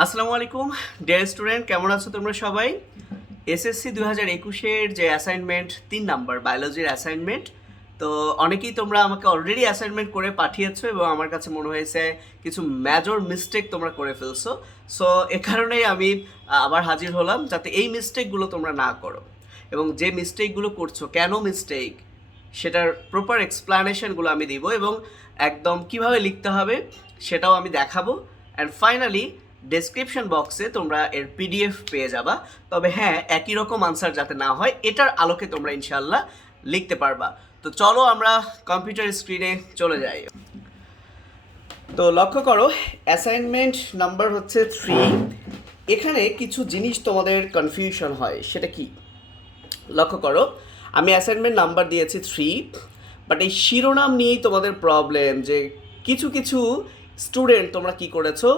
আসসালামু আলাইকুম dear student, কেমন আছো তোমরা সবাই? এসএসসি 2021-এর যে অ্যাসাইনমেন্ট 3 নাম্বার বায়োলজির অ্যাসাইনমেন্ট, তো অনেকেই তোমরা আমাকে অলরেডি অ্যাসাইনমেন্ট করে পাঠিয়েছো এবং আমার কাছে মনে হয়েছে কিছু মেজর মিস্টেক তোমরা করে ফেলছো। সো এ কারণেই আমি আবার হাজির হলাম যাতে এই মিস্টেকগুলো তোমরা না করো, এবং যে মিস্টেকগুলো করছো কেন মিস্টেক সেটার প্রপার এক্সপ্লানেশনগুলো আমি দিব, এবং একদম কিভাবে লিখতে হবে সেটাও আমি দেখাবো। অ্যান্ড ফাইনালি ডেসক্রিপশন বক্সে তোমরা এর পিডিএফ পেয়ে যাবা। তবে হ্যাঁ, একই রকম আনসার যাতে না হয় এটার আলোকে তোমরা ইনশাল্লাহ লিখতে পারবা। তো চলো আমরা কম্পিউটার স্ক্রিনে চলে যাই। তো লক্ষ্য করো, অ্যাসাইনমেন্ট নাম্বার হচ্ছে 3। এখানে কিছু জিনিস তোমাদের কনফিউশন হয়, সেটা কি? লক্ষ্য করো, আমি অ্যাসাইনমেন্ট নাম্বার দিয়েছি 3, বাট এই শিরোনাম নিয়েই তোমাদের প্রবলেম যে কিছু কিছু স্টুডেন্ট তোমরা কি করেছো,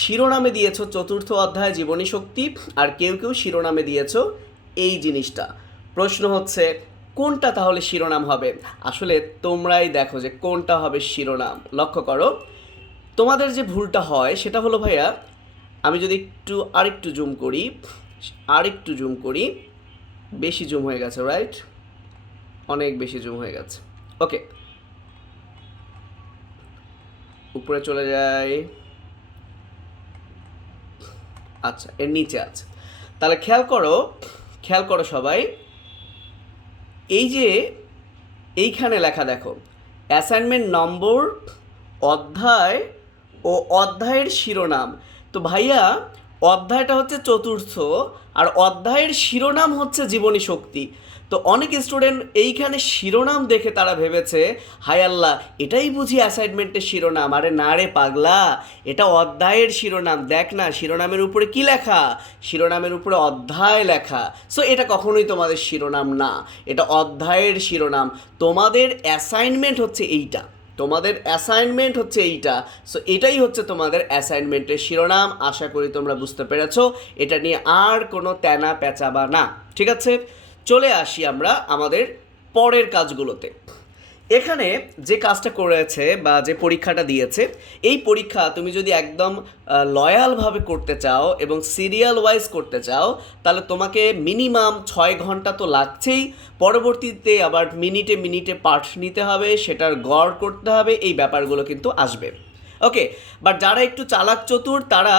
শিরোনামে দিয়েছো চতুর্থ অধ্যায় জীবনী শক্তি, আর কেউ কেউ শিরোনামে দিয়েছো এই জিনিসটা। প্রশ্ন হচ্ছে কোনটা তাহলে শিরোনাম হবে? আসলে তোমরাই দেখো যে কোনটা হবে শিরোনাম। লক্ষ্য করো, তোমাদের যে ভুলটা হয় সেটা হলো ভাইয়া, আমি যদি আরেকটু জুম করি, বেশি জুম হয়ে গেছে, রাইট? অনেক বেশি জুম হয়ে গেছে। ওকে, উপরে চলে যাই। আচ্ছা, এর নিচে আছে। তাহলে খেয়াল করো সবাই, এই যে এইখানে লেখা দেখো, অ্যাসাইনমেন্ট নম্বর, অধ্যায় ও অধ্যায়ের শিরোনাম। তো ভাইয়া, অধ্যায়টা হচ্ছে চতুর্থ আর অধ্যায়ের শিরোনাম হচ্ছে জীবনী শক্তি। তো অনেক স্টুডেন্ট এইখানে শিরোনাম দেখে তারা ভেবেছে হায় আল্লাহ, এটাই বুঝি অ্যাসাইনমেন্টের শিরোনাম। আরে না রে পাগলা, এটা অধ্যায়ের শিরোনাম। দেখ না শিরোনামের উপরে কি লেখা, শিরোনামের উপরে অধ্যায় লেখা। সো এটা কখনোই তোমাদের শিরোনাম না, এটা অধ্যায়ের শিরোনাম। তোমাদের অ্যাসাইনমেন্ট হচ্ছে এইটা, সো এটাই হচ্ছে তোমাদের অ্যাসাইনমেন্টের শিরোনাম। আশা করি তোমরা বুঝতে পেরেছো, এটা নিয়ে আর কোনো তেনা পেঁচাবা না। ঠিক আছে, চলে আসি আমরা আমাদের পরের কাজগুলোতে। এখানে যে কাজটা করেছে বা যে পরীক্ষাটা দিয়েছে, এই পরীক্ষা তুমি যদি একদম লয়ালভাবে করতে চাও এবং সিরিয়াল ওয়াইজ করতে চাও, তাহলে তোমাকে মিনিমাম 6 ঘন্টা তো লাগছেই। পরবর্তীতে আবার মিনিটে মিনিটে পাঠ নিতে হবে, সেটার গড় করতে হবে, এই ব্যাপারগুলো কিন্তু আসবে। ওকে, বাট যারা একটু চালাক চতুর তারা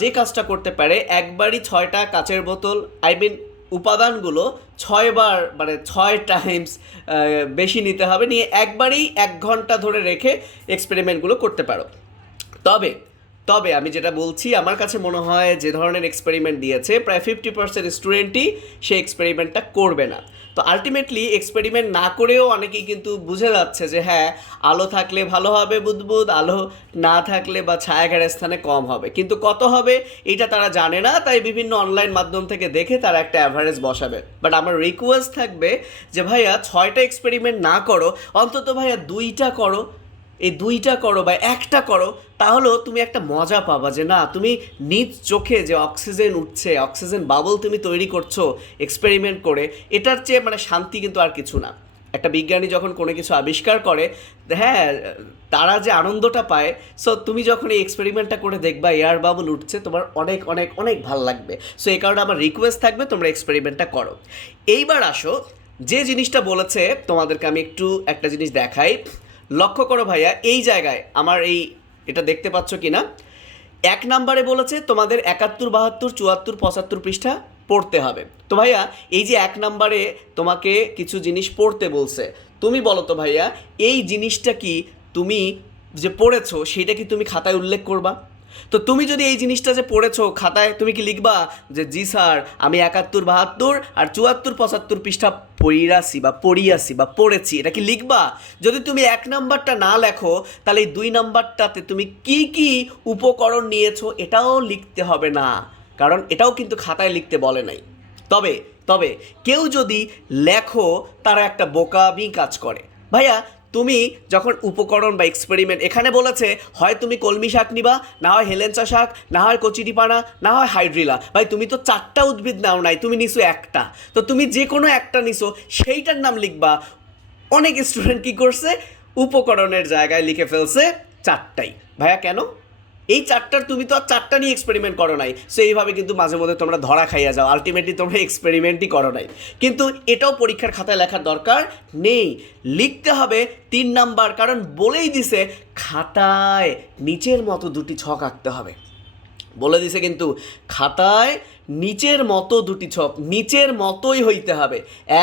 যে কাজটা করতে পারে, একবারই 6টা কাচের বোতল, উপাদানগুলো 6বার মানে 6 টাইমস বেশি নিতে হবে, নিয়ে একবারেই 1 ঘন্টা ধরে রেখে এক্সপেরিমেন্টগুলো করতে পারো। তবে তবে আমি যেটা বলছি, আমার কাছে মনে হয় যে ধরনের এক্সপেরিমেন্ট দিয়েছে প্রায় 50% স্টুডেন্টই সেই এক্সপেরিমেন্টটা করবে না। তো আলটিমেটলি এক্সপেরিমেন্ট না করেও অনেকেই কিন্তু বুঝে যাচ্ছে যে হ্যাঁ, আলো থাকলে ভালো হবে বুদবুদ, আলো না থাকলে বা ছায়াঘের স্থানে কম হবে, কিন্তু কত হবে এটা তারা জানে না। তাই বিভিন্ন অনলাইন মাধ্যম থেকে দেখে তারা একটা অ্যাভারেজ বসাবে। বাট আমার রিকোয়েস্ট থাকবে যে ভাইয়া 6টা এক্সপেরিমেন্ট না করো, অন্তত ভাইয়া 2টা করো। এই 2টা করো বা একটা করো, তাহলেও তুমি একটা মজা পাবা যে না, তুমি নিজ চোখে যে অক্সিজেন উঠছে, অক্সিজেন বাবল তুমি তৈরি করছো এক্সপেরিমেন্ট করে, এটার চেয়ে মানে শান্তি কিন্তু আর কিছু না। একটা বিজ্ঞানী যখন কোনো কিছু আবিষ্কার করে, হ্যাঁ, তারা যে আনন্দটা পায়, সো তুমি যখন এই এক্সপেরিমেন্টটা করে দেখবা এয়ার বাবল উঠছে, তোমার অনেক অনেক অনেক ভাল লাগবে। সো এই কারণে আমার রিকোয়েস্ট থাকবে তোমরা এক্সপেরিমেন্টটা করো। এইবার আসো, যে জিনিসটা বলেছে তোমাদেরকে আমি একটু একটা জিনিস দেখাই। লক্ষ্য করো ভাইয়া, এই জায়গায় আমার এটা দেখতে পাচ্ছ কি না? 1 নম্বরে বলেছে তোমাদের 71, 72, 74, 75 পৃষ্ঠা পড়তে হবে। তো ভাইয়া, এই যে 1 নম্বরে তোমাকে কিছু জিনিস পড়তে বলছে, তুমি বলো তো ভাইয়া, এই জিনিসটা কি তুমি যে পড়েছো সেটা কি তুমি খাতায় উল্লেখ করবা? তো তুমি যদি এই জিনিসটা যে পড়েছো খাতায়, তুমি কি লিখবা যে জি স্যার আমি 71, 72 আর 74, 75 পৃষ্ঠা পড়িয়াছি বা পড়েছি, এটা কি লিখবা? যদি তুমি 1 নম্বরটা না লেখো, তাহলে এই 2 নম্বরটাতে তুমি কি কি উপকরণ নিয়েছো এটাও লিখতে হবে না, কারণ এটাও কিন্তু খাতায় লিখতে বলে নাই। তবে তবে কেউ যদি লেখো, তারা একটা বোকামি কাজ করে। ভাইয়া, তুমি যখন উপকরণ বা এক্সপেরিমেন্ট এখানে বলেছে, হয় তুমি কলমি শাক নিবা, না হয় হেলেঞ্চা শাক, না হয় কচিরিপানা, না হয় হাইড্রিলা। ভাই, তুমি তো 4টা উদ্ভিদ নাও নাই, তুমি নিছো একটা। তো তুমি যে কোনো একটা নিছো, সেইটার নাম লিখবা। অনেক স্টুডেন্ট কী করছে, উপকরণের জায়গায় লিখে ফেলছে 4টাই। ভাইয়া কেন? এই চারটার তুমি তো আর চারটা নিয়ে এক্সপেরিমেন্ট করো নাই, সো এইভাবে কিন্তু মাঝে মধ্যে তোমরা ধরা খাইয়া যাও, আলটিমেটলি তোমরা এক্সপেরিমেন্টই করো নাই। কিন্তু এটাও পরীক্ষার খাতায় লেখার দরকার নেই, লিখতে হবে 3 নাম্বার, কারণ বলেই দিছে খাতায় নিচের মতো দুটি ছক আঁকতে হবে, বলে দিছে কিন্তু খাতায় নিচের মতো দুটি ছক, নিচের মতোই হইতে হবে,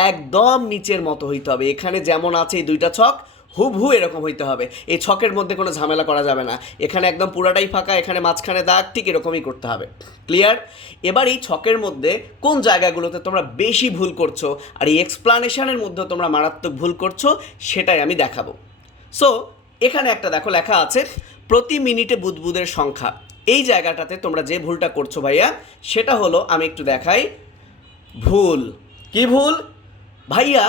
একদম নিচের মতো হইতে হবে। এখানে যেমন আছে এই দুইটা ছক হুবহু এরকম হইতে হবে, এই ছকের মধ্যে কোনো ঝামেলা করা যাবে না, এখানে একদম পুরাটাই ফাঁকা, এখানে মাঝখানে দাগ, ঠিক এরকমই করতে হবে। ক্লিয়ার? এবার এই ছকের মধ্যে কোন জায়গাগুলোতে তোমরা বেশি ভুল করছো আর এই এক্সপ্লানেশনের মধ্যে তোমরা মারাত্মক ভুল করছো সেটাই আমি দেখাবো। সো এখানে একটা দেখো লেখা আছে প্রতি মিনিটে বুদবুদের সংখ্যা, এই জায়গাটাতে তোমরা যে ভুলটা করছো ভাইয়া সেটা হলো, আমি একটু দেখাই, ভুল কি ভুল ভাইয়া,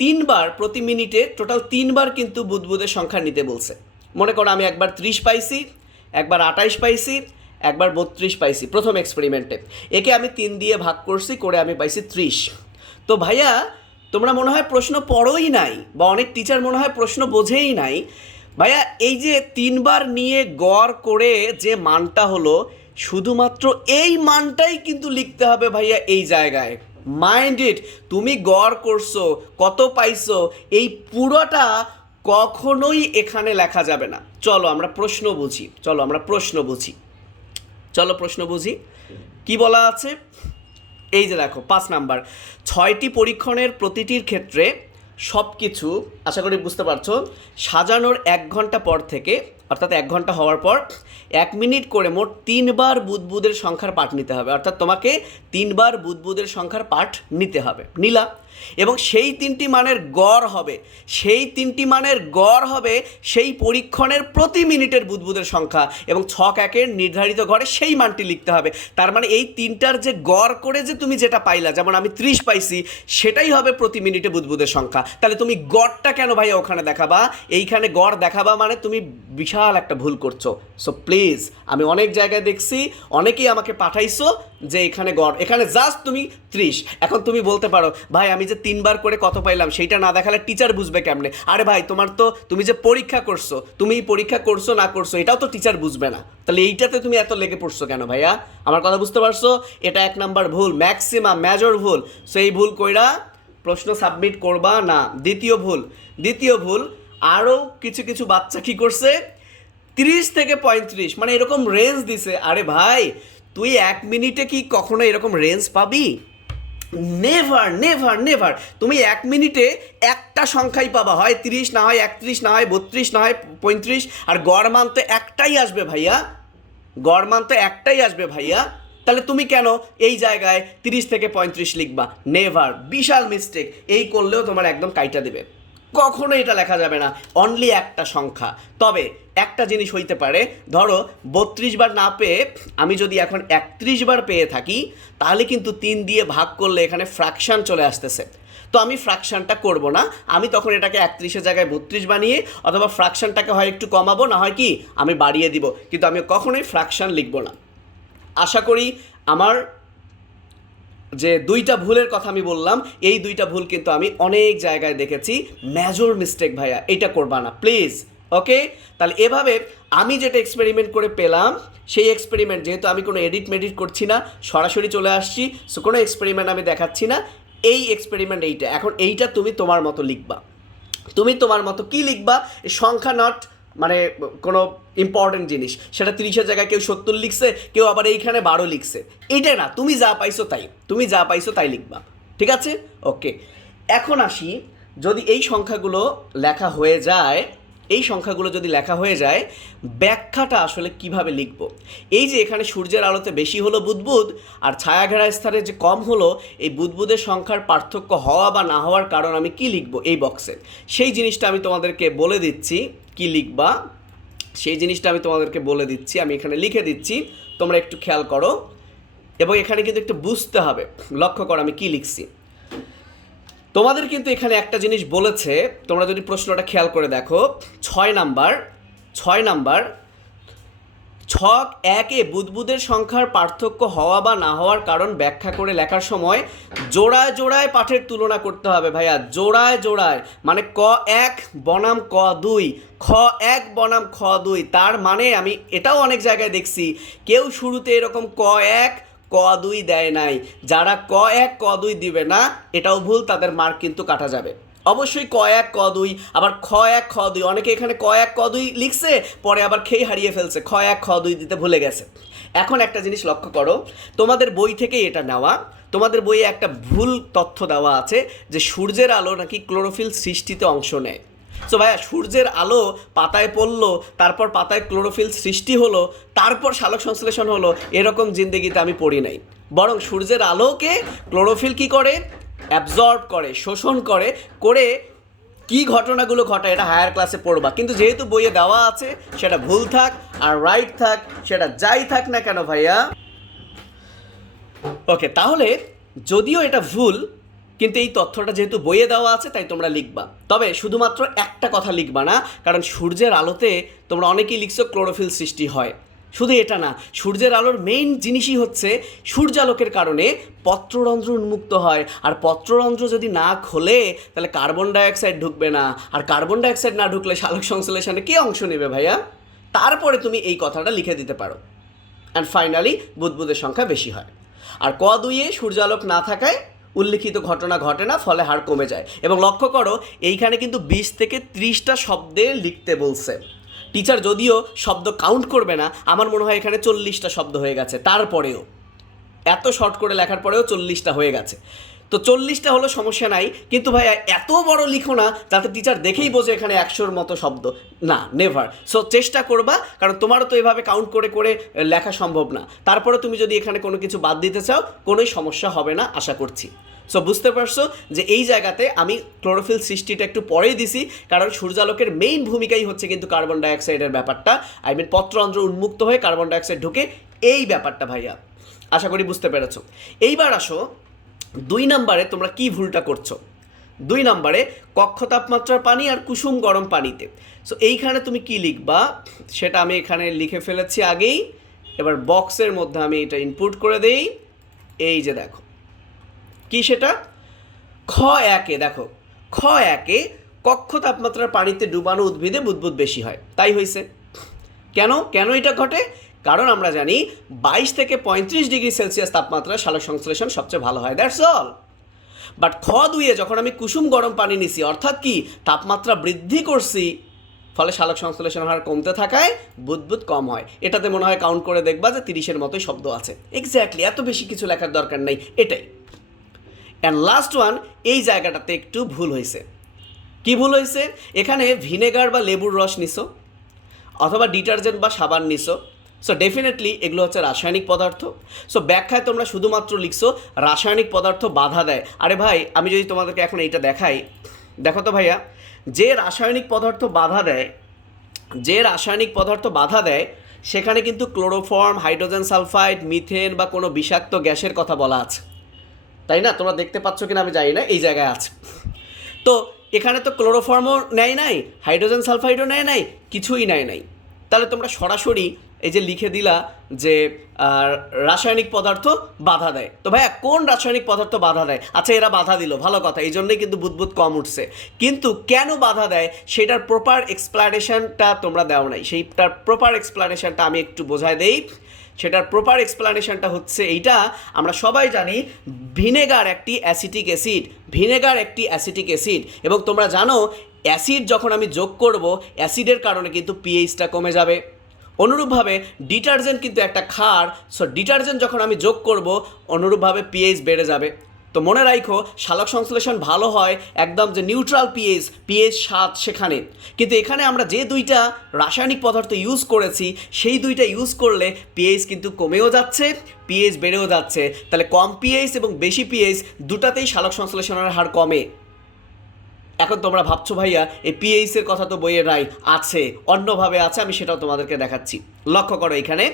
3 বার প্রতি মিনিটে টোটাল 3 বার কিন্তু বুদবুদের সংখ্যা নিতে বলছে। মনে করো আমি একবার 30 পাইছি, একবার 28 পাইছি, একবার 32 পাইছি প্রথম এক্সপেরিমেন্টে, একে আমি 3 দিয়ে ভাগ করছি, করে আমি পাইছি 30। তো ভাইয়া তোমরা মনে হয় প্রশ্ন পড়োই নাই, বা অনেক টিচার মনে হয় প্রশ্ন বোঝেই নাই। ভাইয়া এই যে 3 বার নিয়ে গড় করে যে মানটা হলো, শুধুমাত্র এই মানটাই কিন্তু লিখতে হবে ভাইয়া এই জায়গায়। মাইন্ড ইট, তুমি গড় করছো কত পাইছো এই পুরোটা কখনোই এখানে লেখা যাবে না। চলো আমরা প্রশ্ন বুঝি, চলো প্রশ্ন বুঝি কি বলা আছে। এই যে দেখো 5 নাম্বার, 6টি পরীক্ষণের প্রতিটির ক্ষেত্রে সব কিছু, আশা করি বুঝতে পারছো, সাজানোর 1 ঘন্টা পর থেকে, অর্থাৎ 1 ঘন্টা হওয়ার পর 1 মিনিট করে মোট 3 বার বুদবুদের সংখ্যার পাঠ নিতে হবে, অর্থাৎ তোমাকে 3 বার বুদবুদের সংখ্যার পাঠ নিতে হবে, নিলা, এবং সেই 3টি মানের গড় হবে, সেই পরীক্ষণের প্রতি মিনিটের বুদবুদের সংখ্যা, এবং ছক 1-এর নির্ধারিত ঘরে সেই মানটি লিখতে হবে। তার মানে এই 3টার যে গড় করে যে তুমি যেটা পাইলা, যেমন আমি 30 পাইছি, সেটাই হবে প্রতি মিনিটে বুদবুদের সংখ্যা। তাহলে তুমি গড়টা কেন ভাইয়া ওখানে দেখাবা, এইখানে গড় দেখাবা, মানে তুমি বিশাল একটা ভুল করছো। সো প্লিজ, আমি অনেক জায়গায় দেখছি, অনেকেই আমাকে পাঠাইছো যে এখানে গড়, এখানে জাস্ট তুমি 30। এখন তুমি বলতে পারো ভাই আমি যে 3 বার করে কত পাইলাম সেইটা না দেখালে টিচার বুঝবে কেমনে? আরে ভাই তুমি যে পরীক্ষা করছো, তুমি পরীক্ষা করছো না করছো এটাও তো টিচার বুঝবে না, তাহলে এইটাতে তুমি এত লেগে পড়ছো কেন ভাইয়া? আমার কথা বুঝতে পারছো? এটা 1 নাম্বার ভুল, ম্যাক্সিমাম মেজর ভুল। সেই ভুল কইরা প্রশ্ন সাবমিট করবা না। দ্বিতীয় ভুল, আরও কিছু বাচ্চা কি করছে, 30 থেকে 35 মানে এরকম রেঞ্জ দিছে। আরে ভাই তুই 1 মিনিটে কি কখনো এরকম রেঞ্জ পাবি? নেভার। তুমি 1 মিনিটে একটা সংখ্যাই পাবা, হয় 30, না হয় 31, না হয় 32, না হয় 35, আর গড় মান তো একটাই আসবে ভাইয়া, তাহলে তুমি কেন এই জায়গায় 30 থেকে 35 লিখবা? নেভার, বিশাল মিস্টেক, এই করলেও তোমার একদম কাইটা দেবে, কখনো এটা লেখা যাবে না, অনলি একটা সংখ্যা। তবে একটা জিনিস হইতে পারে, ধরো 32 বার না পেয়ে আমি যদি এখন 31 বার পেয়ে থাকি, তাহলে কিন্তু 3 দিয়ে ভাগ করলে এখানে ফ্র্যাকশন চলে আসতেছে, তো আমি ফ্র্যাকশনটা করব না, আমি তখন এটাকে 31-এর জায়গায় 32 বানিয়ে, অথবা ফ্র্যাকশনটাকে হয় একটু কমাবো, না হয় কি আমি বাড়িয়ে দিব, কিন্তু আমি কখনোই ফ্র্যাকশন লিখব না। আশা করি আমার যে 2টা ভুলের কথা আমি বললাম, এই 2টা ভুল কিন্তু আমি অনেক জায়গায় দেখেছি, মেজর মিস্টেক ভাইয়া, এটা করবা না প্লিজ। ওকে, তাহলে এভাবে আমি যেটা এক্সপেরিমেন্ট করে পেলাম, সেই এক্সপেরিমেন্ট, যেহেতু আমি কোনো এডিট করছি না, সরাসরি চলে আসছি, সো কোনো এক্সপেরিমেন্ট আমি দেখাচ্ছি না, এই এক্সপেরিমেন্ট এইটা। এখন এইটা তুমি তোমার মতো লিখবা, কি লিখবা, সংখ্যা নট মানে কোনো ইম্পর্টেন্ট জিনিস, সেটা 30-এর জায়গায় কেউ 70 লিখছে, কেউ আবার এইখানে 12 লিখছে, এইটা না, তুমি যা পাইছো তাই লিখবা, ঠিক আছে? ওকে, এখন আসি, যদি এই সংখ্যাগুলো লেখা হয়ে যায়, ব্যাখ্যাটা আসলে কিভাবে লিখব? এই যে এখানে সূর্যের আলোতে বেশি হলো বুদবুদ, আর ছায়াঘেরা স্তরে যে কম হলো, এই বুদবুদের সংখ্যার পার্থক্য হওয়া বা না হওয়ার কারণ আমি কি লিখব এই বক্সে, সেই জিনিসটা আমি তোমাদেরকে বলে দিচ্ছি, কি লিখবা সেই জিনিসটা আমি তোমাদেরকে বলে দিচ্ছি, আমি এখানে লিখে দিচ্ছি, তোমরা একটু খেয়াল করো, এবং এখানে কিন্তু একটু বুঝতে হবে, লক্ষ্য করো আমি কি লিখছি। তোমাদের কিন্তু এখানে একটা জিনিস বলেছে, তোমরা যদি প্রশ্নটা খেয়াল করে দেখো, 6 নাম্বার ছক একে বুদবুদের সংখ্যার পার্থক্য হওয়া বা না হওয়ার কারণ ব্যাখ্যা করে লেখার সময় জোড়ায় জোড়ায় পাঠের তুলনা করতে হবে ভাইয়া, জোড়ায় জোড়ায়। মানে ক এক বনাম ক দুই, খ এক বনাম খ দুই। তার মানে আমি এটাও অনেক জায়গায় দেখছি কেউ শুরুতে এরকম ক এক ক দুই দেয় নাই। যারা ক এক ক দুই দিবে না, এটাও ভুল, তাদের মার্ক কিন্তু কাটা যাবে। অবশ্যই ক এক ক দুই, আবার খ এক খ দুই। অনেকে এখানে ক এক ক দুই লিখছে, পরে আবার খেয়ে হারিয়ে ফেলছে, খ এক খ দুই দিতে ভুলে গেছে। এখন একটা জিনিস লক্ষ্য করো, তোমাদের বই থেকেই এটা নেওয়া। তোমাদের বইয়ে একটা ভুল তথ্য দেওয়া আছে যে সূর্যের আলো নাকি ক্লোরোফিল সৃষ্টিতে অংশ নেয়। সো ভাইয়া, সূর্যের আলো পাতায় পড়লো, তারপর পাতায় ক্লোরোফিল সৃষ্টি হলো, তারপর সালোক সংশ্লেষণ হলো, এরকম জিন্দেগিতে আমি পড়ি নাই। বরং সূর্যের আলোকে ক্লোরোফিল কি করে, অ্যাবজর্ব করে, শোষণ করে, করে কি ঘটনাগুলো ঘটায় এটা হায়ার ক্লাসে পড়বা। কিন্তু যেহেতু বইয়ে দেওয়া আছে, সেটা ভুল থাক আর রাইট থাক, সেটা যাই থাক না কেন ভাইয়া। ওকে, তাহলে যদিও এটা ভুল, কিন্তু এই তথ্যটা যেহেতু বইয়ে দেওয়া আছে তাই তোমরা লিখবা। তবে শুধুমাত্র একটা কথা লিখবা না, কারণ সূর্যের আলোতে তোমরা অনেকেই লিখছো ক্লোরোফিল সৃষ্টি হয়। শুধু এটা না, সূর্যের আলোর মেইন জিনিসই হচ্ছে সূর্যালোকের কারণে পত্ররন্ধ্র উন্মুক্ত হয়, আর পত্ররন্ধ্র যদি না খোলে তাহলে কার্বন ডাইঅক্সাইড ঢুকবে না, আর কার্বন ডাইঅক্সাইড না ঢুকলে সালোক সংশ্লেষণে কে অংশ নেবে ভাইয়া? তারপরে তুমি এই কথাটা লিখে দিতে পারো। অ্যান্ড ফাইনালি বুদবুদের সংখ্যা বেশি হয়। আর ক দুইয়ে সূর্যালোক না থাকায় উল্লিখিত ঘটনা ঘটে না, ফলে হার কমে যায়। এবং লক্ষ্য করো, এইখানে কিন্তু 20 থেকে 30টা শব্দে লিখতে বলছে। টিচার যদিও শব্দ কাউন্ট করবে না, আমার মনে হয় এখানে 40টা শব্দ হয়ে গেছে। তারপরেও এত শর্ট করে লেখার পরেও 40টা হয়ে গেছে। তো 40টা হলো সমস্যা নাই, কিন্তু ভাই এত বড় লিখো না যাতে টিচার দেখেই বোঝে এখানে 100-র মতো শব্দ। না, নেভার। সো চেষ্টা করবা, কারণ তোমারও তো এভাবে কাউন্ট করে করে লেখা সম্ভব না। তারপরে তুমি যদি এখানে কোনো কিছু বাদ দিতে চাও, কোনোই সমস্যা হবে না আশা করছি। সো বুঝতে পারছো যে এই জায়গাতে আমি ক্লোরোফিল সৃষ্টিটা একটু পরেই দিছি, কারণ সূর্যালোকের মেইন ভূমিকাই হচ্ছে কিন্তু কার্বন ডাইঅক্সাইডের ব্যাপারটা। আই মিন পত্ররন্ধ্র উন্মুক্ত হয়ে কার্বন ডাইঅক্সাইড ঢুকে, এই ব্যাপারটা ভাইয়া। আশা করি বুঝতে পেরেছো। এইবার আসো 2 নম্বরে তোমরা কি ভুলটা করছো। 2 নম্বরে কক্ষ তাপমাত্রার পানি আর কুসুম গরম পানিতে। সো এইখানে তুমি কি লিখবা সেটা আমি এখানে লিখে ফেলেছি আগেই। এবার বক্সের মধ্যে আমি এটা ইনপুট করে দেই। এই যে দেখো কি, সেটা খ একে। দেখো খ একে কক্ষ তাপমাত্রার পানিতে ডুবানো উদ্ভিদে বুদবুদ বেশি হয়। তাই হয়েছে। কেন কেন এটা ঘটে? কারণ আমরা জানি 22 থেকে 35 ডিগ্রি সেলসিয়াস তাপমাত্রায় সালোক সংশ্লেষণ সবচেয়ে ভালো হয়। That's all. বাট খ দুইয়ে যখন আমি কুসুম গরম পানি নিছি, অর্থাৎ কি তাপমাত্রা বৃদ্ধি করছি, ফলে সালোক সংশ্লেষণ হার কমতে থাকায় বুদবুদ কম হয়। এটাতে মনে হয় কাউন্ট করে দেখবা যে 30-এর মতোই শব্দ আছে। এক্স্যাক্টলি, এত বেশি কিছু লেখার দরকার নেই, এটাই। অ্যান্ড লাস্ট ওয়ান, এই জায়গাটাতে একটু ভুল হয়েছে। কি ভুল হয়েছে? এখানে ভিনেগার বা লেবুর রস নিছো, অথবা ডিটারজেন্ট বা সাবান নিছো। সো ডেফিনেটলি এগুলো হচ্ছে রাসায়নিক পদার্থ। সো ব্যাখ্যায় তোমরা শুধুমাত্র লিখছো রাসায়নিক পদার্থ বাধা দেয়। আরে ভাই, আমি যদি তোমাদেরকে এখন এইটা দেখাই, দেখো তো ভাইয়া, যে রাসায়নিক পদার্থ বাধা দেয়, সেখানে কিন্তু ক্লোরোফর্ম, হাইড্রোজেন সালফাইড, মিথেন বা কোনো বিষাক্ত গ্যাসের কথা বলা আছে, তাই না? তোমরা দেখতে পাচ্ছ কিনা আমি জানি না, এই জায়গায় আছে। তো এখানে তো ক্লোরোফর্মও নেয় নাই, হাইড্রোজেন সালফাইডও নেয় নাই, কিছুই নেয় নাই। তাহলে তোমরা সরাসরি এই যে লিখে দিলা যে রাসায়নিক পদার্থ বাধা দেয়। তো ভাইয়া, কোন রাসায়নিক পদার্থ বাধা দেয়? আচ্ছা, এরা বাধা দিল, ভালো কথা, এই জন্যই কিন্তু বুদবুদ কম উঠছে। কিন্তু কেন বাধা দেয় সেটার প্রপার এক্সপ্লানেশনটা তোমরা দেও নাই। সেইটার প্রপার এক্সপ্লানেশনটা আমি একটু বোঝাই দেই। সেটার প্রপার এক্সপ্লানেশনটা হচ্ছে এইটা, আমরা সবাই জানি ভিনেগার একটি অ্যাসিটিক অ্যাসিড, এবং তোমরা জানো অ্যাসিড যখন আমি যোগ করব, অ্যাসিডের কারণে কিন্তু পিএইচটা কমে যাবে। অনুরূপভাবে ডিটারজেন্ট কিন্তু একটা ক্ষার। সো ডিটারজেন্ট যখন আমি যোগ করব, অনুরূপভাবে পিএইচ বেড়ে যাবে। তো মনে রাখো, সালোক সংশ্লেষণ ভালো হয় একদম যে নিউট্রাল পিএইচ 7 সেখানে। কিন্তু এখানে আমরা যে 2টা রাসায়নিক পদার্থ ইউজ করেছি, সেই 2টা ইউজ করলে পিএইচ কিন্তু কমেও যাচ্ছে, পিএইচ বেড়েও যাচ্ছে। তাহলে কম পিএইচ এবং বেশি পিএইচ দুটাতেই সালোক সংশ্লেষণের হার কমে। এখন তোমরা ভাবছো ভাইয়া এই পিএইচের কথা তো বইয়ে নাই, আছে, অন্যভাবে আছে, আমি সেটাও তোমাদেরকে দেখাচ্ছি। লক্ষ্য করো এইখানে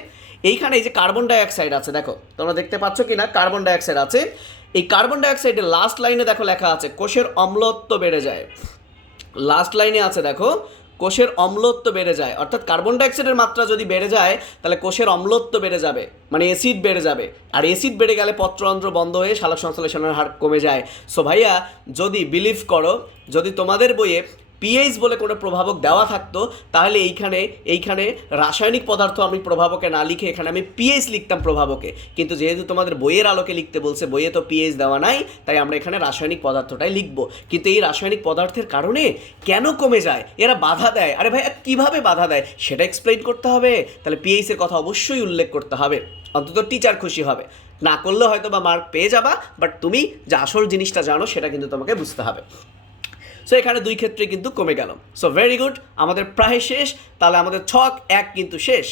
এই যে কার্বন ডাইঅক্সাইড আছে, দেখো তোমরা দেখতে পাচ্ছ কি না, কার্বন ডাইঅক্সাইড আছে। এই কার্বন ডাইঅক্সাইডের লাস্ট লাইনে দেখো লেখা আছে কোষের অম্লত্ব বেড়ে যায়। লাস্ট লাইনে আছে দেখো কোষের অম্লত্ব বেড়ে যায়, অর্থাৎ কার্বন ডাইঅক্সাইডের মাত্রা যদি বেড়ে যায় তাহলে কোষের অম্লত্ব বেড়ে যাবে, মানে অ্যাসিড বেড়ে যাবে, আর অ্যাসিড বেড়ে গেলে পত্ররন্ধ্র বন্ধ হয়ে সালোক সংশ্লেষণের হার কমে যায়। সো ভাইয়া যদি বিলিভ করো, যদি তোমাদের বইয়ে পিএইচ বলে কোনো প্রভাবক দেওয়া থাকতো তাহলে এইখানে রাসায়নিক পদার্থ আমি প্রভাবকে না লিখে এখানে আমি পিএইচ লিখতাম প্রভাবকে, কিন্তু যেহেতু তোমাদের বইয়ের আলোকে লিখতে বলছে, বইয়ে তো পিএইচ দেওয়া নাই, তাই আমরা এখানে রাসায়নিক পদার্থটাই লিখব। কিন্তু এই রাসায়নিক পদার্থের কারণে কেন কমে যায়, এরা বাধা দেয়, আরে ভাই কীভাবে বাধা দেয় সেটা এক্সপ্লেইন করতে হবে, তাহলে পিএইচের কথা অবশ্যই উল্লেখ করতে হবে, অন্তত টিচার খুশি হবে। না করলে হয়তো বা মার্ক পেয়ে যাবা, বাট তুমি যে আসল জিনিসটা জানো সেটা কিন্তু তোমাকে বুঝতে হবে। সো এখানে 2 ক্ষেত্রে কিন্তু কমে গেল। সো ভেরি গুড, আমাদের প্রায় শেষ, তাহলে আমাদের ছক 1 কিন্তু শেষ।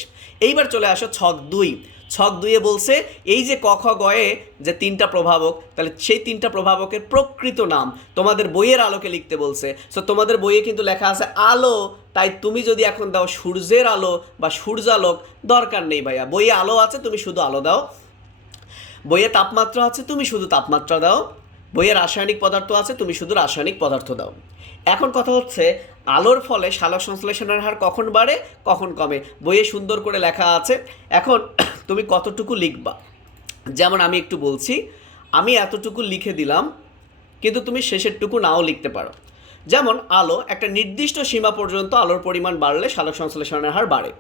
এইবার চলে আসো ছক 2। ছক 2-এ বলছে এই যে ক খ গয়ে যে 3টা প্রভাবক, তাহলে সেই 3টা প্রভাবকের প্রকৃত নাম তোমাদের বইয়ের আলোকে লিখতে বলছে। সো তোমাদের বইয়ে কিন্তু লেখা আছে আলো, তাই তুমি যদি এখন দাও সূর্যের আলো বা সূর্যালোক, দরকার নেই ভাইয়া, বইয়ে আলো আছে তুমি শুধু আলো দাও, বইয়ে তাপমাত্রা আছে তুমি শুধু তাপমাত্রা দাও, বইয়ে রাসায়নিক পদার্থ আছে তুমি শুধু রাসায়নিক পদার্থ দাও। এখন কথা হচ্ছে আলোর ফলে সালোক সংশ্লেষণের হার কখন বাড়ে কখন কমে, বইয়ে সুন্দর করে লেখা আছে। এখন তুমি কতটুকু লিখবা, যেমন আমি একটু বলছি, আমি এতটুকু লিখে দিলাম, কিন্তু তুমি শেষেরটুকু নাও লিখতে পারো। যেমন আলো একটা নির্দিষ্ট সীমা পর্যন্ত আলোর পরিমাণ বাড়লে সালোক সংশ্লেষণের হার বাড়ে।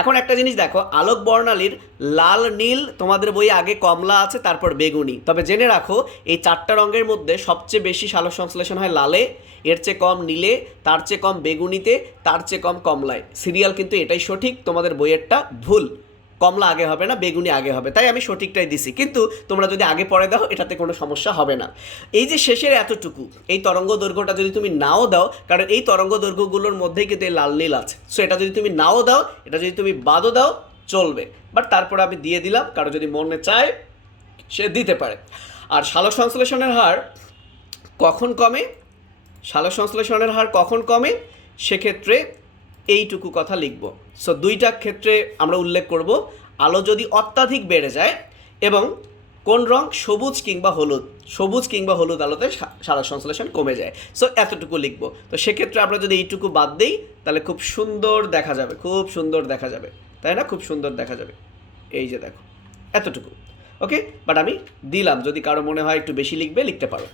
এখন একটা জিনিস দেখো, আলোক বর্ণালীর লাল, নীল, তোমাদের বইয়ে আগে কমলা আছে, তারপর বেগুনি। তবে জেনে রাখো এই 4টা রঙের মধ্যে সবচেয়ে বেশি সালোক সংশ্লেষণ হয় লালে, এর চেয়ে কম নীলে, তার চেয়ে কম বেগুনিতে, তার চেয়ে কম কমলায়। সিরিয়াল কিন্তু এটাই সঠিক, তোমাদের বইয়েরটা ভুল, কমলা আগে হবে না, বেগুনি আগে হবে, তাই আমি সঠিকটাই দিছি। কিন্তু তোমরা যদি আগে পরে দাও এটাতে কোনো সমস্যা হবে না। এই যে শেষের এতটুকু, এই তরঙ্গ দৈর্ঘ্যটা যদি তুমি নাও দাও, কারণ এই তরঙ্গ দৈর্ঘ্যগুলোর মধ্যেই কিন্তু এই লাল নীল আছে, সো এটা যদি তুমি নাও দাও, এটা যদি তুমি বাদও দাও চলবে, বাট তারপরে আমি দিয়ে দিলাম, কারো যদি মনে চায় সে দিতে পারে। আর সালোক সংশ্লেষণের হার কখন কমে, সালোক সংশ্লেষণের হার কখন কমে, সেক্ষেত্রে এইটুকু কথা লিখব। সো 2টা ক্ষেত্রে আমরা উল্লেখ করব, আলো যদি অত্যাধিক বেড়ে যায় এবং কোন রং, সবুজ কিংবা হলুদ, সবুজ কিংবা হলুদ আলোতে সালোক সংশ্লেষণ কমে যায়। সো এতটুকু লিখব। তো সেক্ষেত্রে আমরা যদি এইটুকু বাদ দিই তাহলে খুব সুন্দর দেখা যাবে, খুব সুন্দর দেখা যাবে, তাই না, খুব সুন্দর দেখা যাবে। এই যে দেখো এতটুকু, ওকে, বাট আমি দিলাম, যদি কারো মনে হয় একটু বেশি লিখবে লিখতে পারো।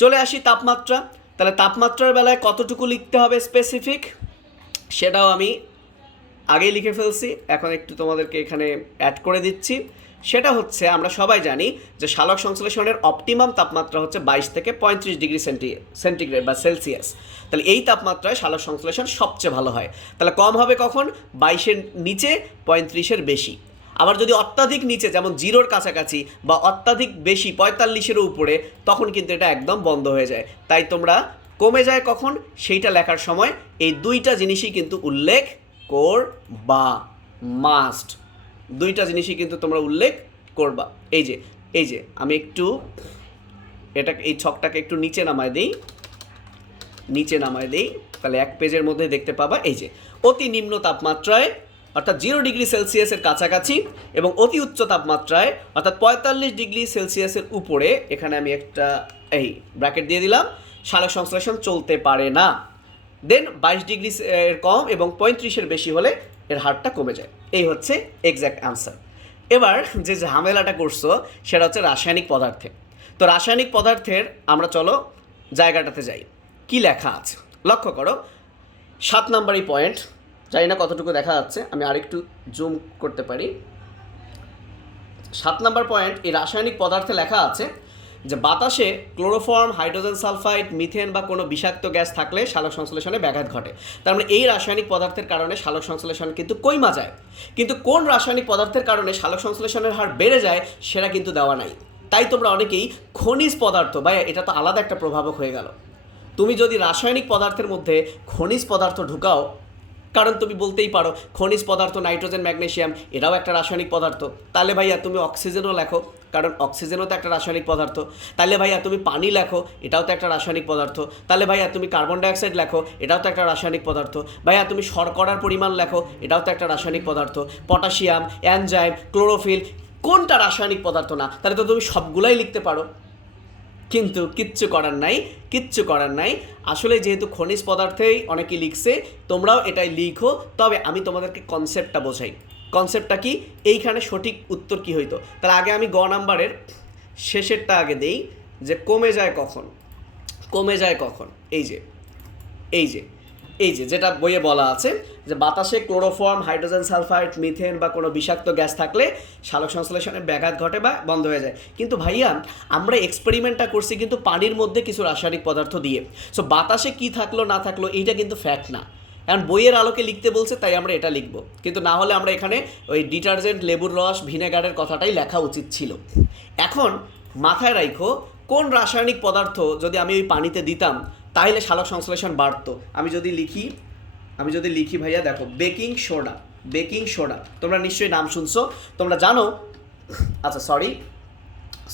চলে আসি তাপমাত্রা। তাহলে তাপমাত্রার বেলায় কতটুকু লিখতে হবে স্পেসিফিক, সেটাও আমি আগেই লিখে ফেলছি, এখন একটু তোমাদেরকে এখানে অ্যাড করে দিচ্ছি। সেটা হচ্ছে, আমরা সবাই জানি যে সালোক সংশ্লেষণের অপটিমাম তাপমাত্রা হচ্ছে 22 থেকে 35 ডিগ্রি সেন্টিগ্রেড বা সেলসিয়াস। তাহলে এই তাপমাত্রায় সালোক সংশ্লেষণ সবচেয়ে ভালো হয়। তাহলে কম হবে কখন, 22-এর নিচে, 35-এর বেশি। আবার যদি অত্যাধিক নিচে, যেমন 0-র কাছাকাছি, বা অত্যাধিক বেশি 45-এর উপরে, তখন কিন্তু এটা একদম বন্ধ হয়ে যায়। তাই তোমরা কমে যায় কখন সেইটা লেখার সময় এই 2টা জিনিসই কিন্তু উল্লেখ করবা, মাস্ট, 2টা জিনিসই কিন্তু তোমরা উল্লেখ করবা। এই যে আমি একটু এই ছকটাকে একটু নিচে নামায় দিই, তাহলে 1 পেজের মধ্যে দেখতে পাবা। এই যে অতি নিম্ন তাপমাত্রায় অর্থাৎ 0 ডিগ্রি সেলসিয়াসের কাছাকাছি এবং অতি উচ্চ তাপমাত্রায় অর্থাৎ 45 ডিগ্রি সেলসিয়াসের উপরে, এখানে আমি একটা এই ব্র্যাকেট দিয়ে দিলাম, সালোক সংশ্লেষণ চলতে পারে না। দেন 22 ডিগ্রি এর কম এবং 35-এর বেশি হলে এর হারটা কমে যায়। এই হচ্ছে এক্স্যাক্ট অ্যান্সার। এবার যে ঝামেলাটা করছো সেটা হচ্ছে রাসায়নিক পদার্থে। তো রাসায়নিক পদার্থের আমরা চলো জায়গাটাতে যাই, কি লেখা আছে লক্ষ্য করো। 7 নাম্বারই পয়েন্ট, জানি না কতটুকু দেখা যাচ্ছে, আমি আরেকটু জুম করতে পারি। 7 নাম্বার পয়েন্ট, এই রাসায়নিক পদার্থে লেখা আছে যে বাতাসে ক্লোরোফর্ম, হাইড্রোজেন সালফাইড, মিথেন বা কোনো বিষাক্ত গ্যাস থাকলে সালোক সংশ্লেষণে ব্যাঘাত ঘটে। তার মানে এই রাসায়নিক পদার্থের কারণে সালোক সংশ্লেষণ কিন্তু কমা যায়, কিন্তু কোন রাসায়নিক পদার্থের কারণে সালোক সংশ্লেষণের হার বেড়ে যায় সেটা কিন্তু দেওয়া নাই। তাই তোমরা অনেকেই খনিজ পদার্থ, বা এটা তো আলাদা একটা প্রভাবক হয়ে গেল। তুমি যদি রাসায়নিক পদার্থের মধ্যে খনিজ পদার্থ ঢুকাও, কারণ তুমি বলতেই পারো খনিজ পদার্থ নাইট্রোজেন, ম্যাগনেসিয়াম এটাও একটা রাসায়নিক পদার্থ, তাহলে ভাইয়া তুমি অক্সিজেনও লেখো, কারণ অক্সিজেনও তো একটা রাসায়নিক পদার্থ। তাহলে ভাইয়া তুমি পানি লেখো, এটাও তো একটা রাসায়নিক পদার্থ। তাহলে ভাইয়া তুমি কার্বন ডাইঅক্সাইড লেখো, এটাও তো একটা রাসায়নিক পদার্থ। ভাইয়া তুমি শর্করার পরিমাণ লেখো, এটাও তো একটা রাসায়নিক পদার্থ। পটাশিয়াম, এনজাইম, ক্লোরোফিল, কোনটা রাসায়নিক পদার্থ না? তাহলে তো তুমি সবগুলাই লিখতে পারো, কিন্তু কিচ্ছু করার নাই। আসলে যেহেতু খনিজ পদার্থেই অনেকে লিখছে, তোমরাও এটাই লিখো। তবে আমি তোমাদেরকে কনসেপ্টটা বোঝাই। কনসেপ্টটা কি, এইখানে সঠিক উত্তর কি হইতো। তাহলে আগে আমি গ নাম্বারের শেষেরটা আগে দেই, যে কমে যায় কখন। এই যে যেটা বইয়ে বলা আছে যে বাতাসে ক্লোরোফর্ম, হাইড্রোজেন সালফাইড, মিথেন বা কোনো বিষাক্ত গ্যাস থাকলে সালোক সংশ্লেষণে ব্যাঘাত ঘটে বা বন্ধ হয়ে যায়। কিন্তু ভাইয়া আমরা এক্সপেরিমেন্টটা করছি কিন্তু পানির মধ্যে কিছু রাসায়নিক পদার্থ দিয়ে। সো বাতাসে কি থাকলো না থাকলো এইটা কিন্তু ফ্যাক্ট না। এখন বইয়ের আলোকে লিখতে বলছে তাই আমরা এটা লিখবো, কিন্তু না হলে আমরা এখানে ওই ডিটারজেন্ট, লেবুর রস, ভিনেগারের কথাটাই লেখা উচিত ছিল। এখন মাথায় রাখো, কোন রাসায়নিক পদার্থ যদি আমি ওই পানিতে দিতাম তাহলে সালোক সংশ্লেষণ বাড়তো। আমি যদি লিখি ভাইয়া, দেখো বেকিং সোডা, তোমরা নিশ্চয়ই নাম শুনছো, তোমরা জানো। আচ্ছা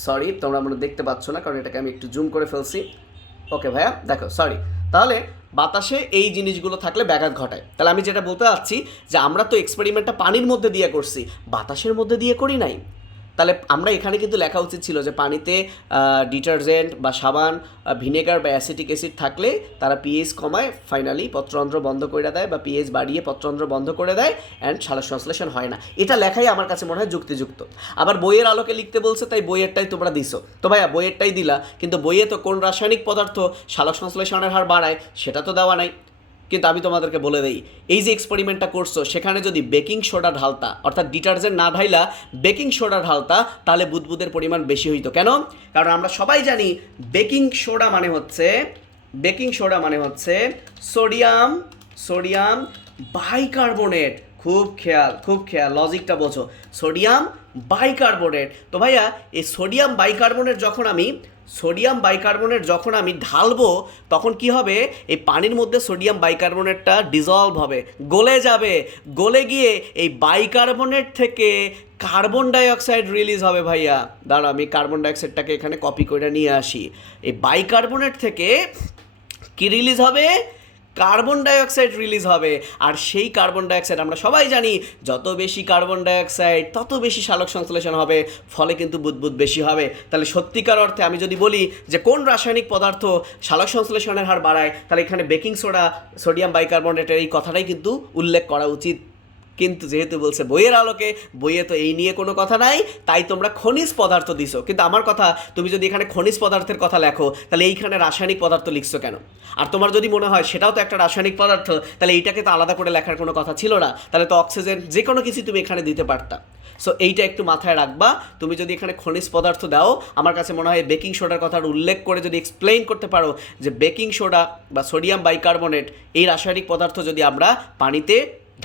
সরি তোমরা মনে দেখতে পাচ্ছ না, কারণ এটাকে আমি একটু জুম করে ফেলছি। ওকে ভাইয়া দেখো, সরি। তাহলে বাতাসে এই জিনিসগুলো থাকলে ব্যাঘাত ঘটায়। তাহলে আমি যেটা বলতে চাচ্ছি যে আমরা তো এক্সপেরিমেন্টটা পানির মধ্যে দিয়ে করছি, বাতাসের মধ্যে দিয়ে করি নাই। তাহলে আমরা এখানে কিন্তু লেখা উচিত ছিল যে পানিতে ডিটারজেন্ট বা সাবান, ভিনেগার বা অ্যাসিটিক অ্যাসিড থাকলে তারা পিএইচ কমায়, ফাইনালি পত্ররন্ধ্র বন্ধ করে দেয়, বা পিএইচ বাড়িয়ে পত্ররন্ধ্র বন্ধ করে দেয়, অ্যান্ড সালোক সংশ্লেষণ হয় না। এটা লেখাই আমার কাছে মনে হয় যুক্তিযুক্ত। আবার বইয়ের আলোকে লিখতে বলছে তাই বইয়েরটাই তোমরা দিছো। তো ভাইয়া বইয়েরটাই দিলা, কিন্তু বইয়ে তো কোন রাসায়নিক পদার্থ সালোক সংশ্লেষণের হার বাড়ায় সেটা তো দেওয়া নাই। কিন্তু আমি তোমাদেরকে বলে দিই, এই যে এক্সপেরিমেন্টটা করছো সেখানে যদি বেকিং সোডা ঢালতা, অর্থাৎ ডিটারজেন্ট না ঢাইলা বেকিং সোডা ঢালতা, তাহলে বুদবুদের পরিমাণ বেশি হইতো। কেন? কারণ আমরা সবাই জানি বেকিং সোডা মানে হচ্ছে সোডিয়াম বাইকার্বনেট। খুব খেয়াল লজিকটা বোঝো, সোডিয়াম বাইকার্বনেট। তো ভাইয়া এই সোডিয়াম বাইকার্বনেট যখন আমি ঢালবো তখন কি হবে, এই পানির মধ্যে সোডিয়াম বাইকার্বনেটটা ডিজলভ হবে, গলে যাবে। গলে গিয়ে এই বাইকার্বনেট থেকে কার্বন ডাইঅক্সাইড রিলিজ হবে। ভাইয়া দাঁড়াও, আমি কার্বন ডাইঅক্সাইডটাকে এখানে কপি করে নিয়ে আসি। এই বাইকার্বনেট থেকে কি রিলিজ হবে? কার্বন ডাইঅক্সাইড রিলিজ হবে। আর সেই কার্বন ডাইঅক্সাইড আমরা সবাই জানি, যত বেশি কার্বন ডাইঅক্সাইড তত বেশি সালোক সংশ্লেষণ হবে, ফলে কিন্তু বুদবুদ বেশি হবে। তাহলে সত্যিকার অর্থে আমি যদি বলি যে কোন রাসায়নিক পদার্থ সালোক সংশ্লেষণের হার বাড়ায়, তাহলে এখানে বেকিং সোডা, সোডিয়াম বাইকার্বনেটের এই কথাটাই কিন্তু উল্লেখ করা উচিত। কিন্তু যেহেতু বলছে বইয়ের আলোকে, বইয়ে তো এই নিয়ে কোনো কথা নাই, তাই তোমরা খনিজ পদার্থ দিছো। কিন্তু আমার কথা, তুমি যদি এখানে খনিজ পদার্থের কথা লেখো তাহলে এইখানে রাসায়নিক পদার্থ লিখছো কেন? আর তোমার যদি মনে হয় সেটাও তো একটা রাসায়নিক পদার্থ, তাহলে এইটাকে তো আলাদা করে লেখার কোনো কথা ছিল না। তাহলে তো অক্সিজেন যে কোনো কিছু তুমি এখানে দিতে পারতা। সো এইটা একটু মাথায় রাখবা। তুমি যদি এখানে খনিজ পদার্থ দাও, আমার কাছে মনে হয় বেকিং সোডার কথার উল্লেখ করে যদি এক্সপ্লেইন করতে পারো যে বেকিং সোডা বা সোডিয়াম বাইকার্বনেট এই রাসায়নিক পদার্থ যদি আমরা পানিতে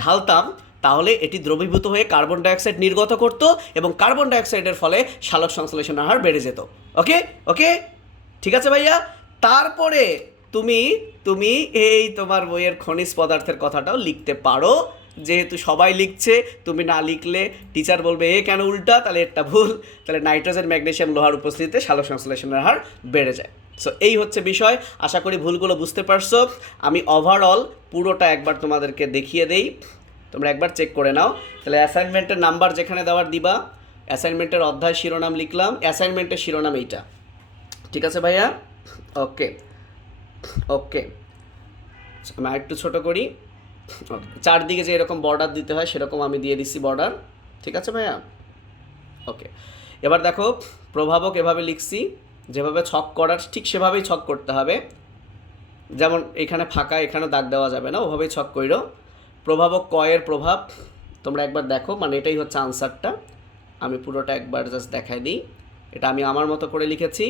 ঢালতাম তাহলে এটি দ্রবীভূত হয়ে কার্বন ডাইঅক্সাইড নির্গত করত, এবং কার্বন ডাইঅক্সাইডের ফলে সালোক সংশ্লেষণের হার বেড়ে যেত। ওকে ঠিক আছে ভাইয়া। তারপরে তুমি এই তোমার বইয়ের খনিজ পদার্থের কথাটাও লিখতে পারো। যেহেতু সবাই লিখছে, তুমি না লিখলে টিচার বলবে এ কেন উল্টা, তাহলে এটা ভুল। তাহলে নাইট্রোজেন, ম্যাগনেসিয়াম, লোহার উপস্থিতিতে সালোক সংশ্লেষণের হার বেড়ে যায়। সো এই হচ্ছে বিষয়। আশা করি ভুলগুলো বুঝতে পারছো। আমি ওভারঅল পুরোটা একবার তোমাদেরকে দেখিয়ে দেই, তোমরা একবার চেক করে নাও। তাহলে অ্যাসাইনমেন্টের নাম্বার যেখানে দেওয়ার দিবা, অ্যাসাইনমেন্টের অধ্যায় শিরোনাম লিখলাম, অ্যাসাইনমেন্টের শিরোনাম এইটা। ঠিক আছে ভাইয়া? ওকে আমি আরেকটু ছোটো করি। চারদিকে যে এরকম বর্ডার দিতে হয় সেরকম আমি দিয়ে দিচ্ছি বর্ডার। ঠিক আছে ভাইয়া? ওকে, এবার দেখো প্রভাবক এভাবে লিখছি, যেভাবে ছক করার ঠিক সেভাবেই ছক করতে হবে। যেমন এখানে ফাঁকা, এখানে দাগ দেওয়া যাবে না, ওভাবেই ছক কইরো। প্রভাবক কয়ের প্রভাব তোমরা একবার দেখো, মানে এটাই হচ্ছে আনসারটা। আমি পুরোটা একবার জাস্ট দেখাই দিই। এটা আমি আমার মতো করে লিখেছি,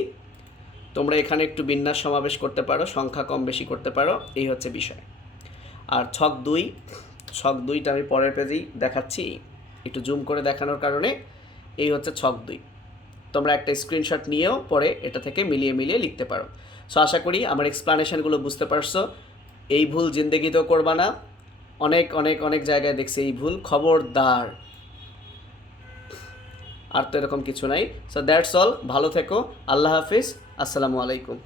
তোমরা এখানে একটু বিন্যাস সমাবেশ করতে পারো, সংখ্যা কম বেশি করতে পারো, এই হচ্ছে বিষয়। আর ছক দুইটা আমি পরের পেজেই দেখাচ্ছি, একটু জুম করে দেখানোর কারণে। এই হচ্ছে ছক 2। তোমরা একটা স্ক্রিনশট নিয়েও পরে এটা থেকে মিলিয়ে লিখতে পারো। সো আশা করি আমার এক্সপ্লানেশনগুলো বুঝতে পারছো। এই ভুল জিন্দেগিতেও করবা না। অনেক জায়গায় দেখছি এই ভুল, খবরদার। আর তো এরকম কিছু নাই। So that's all. ভালো থেকো। আল্লাহ হাফিজ। আসসালামু আলাইকুম।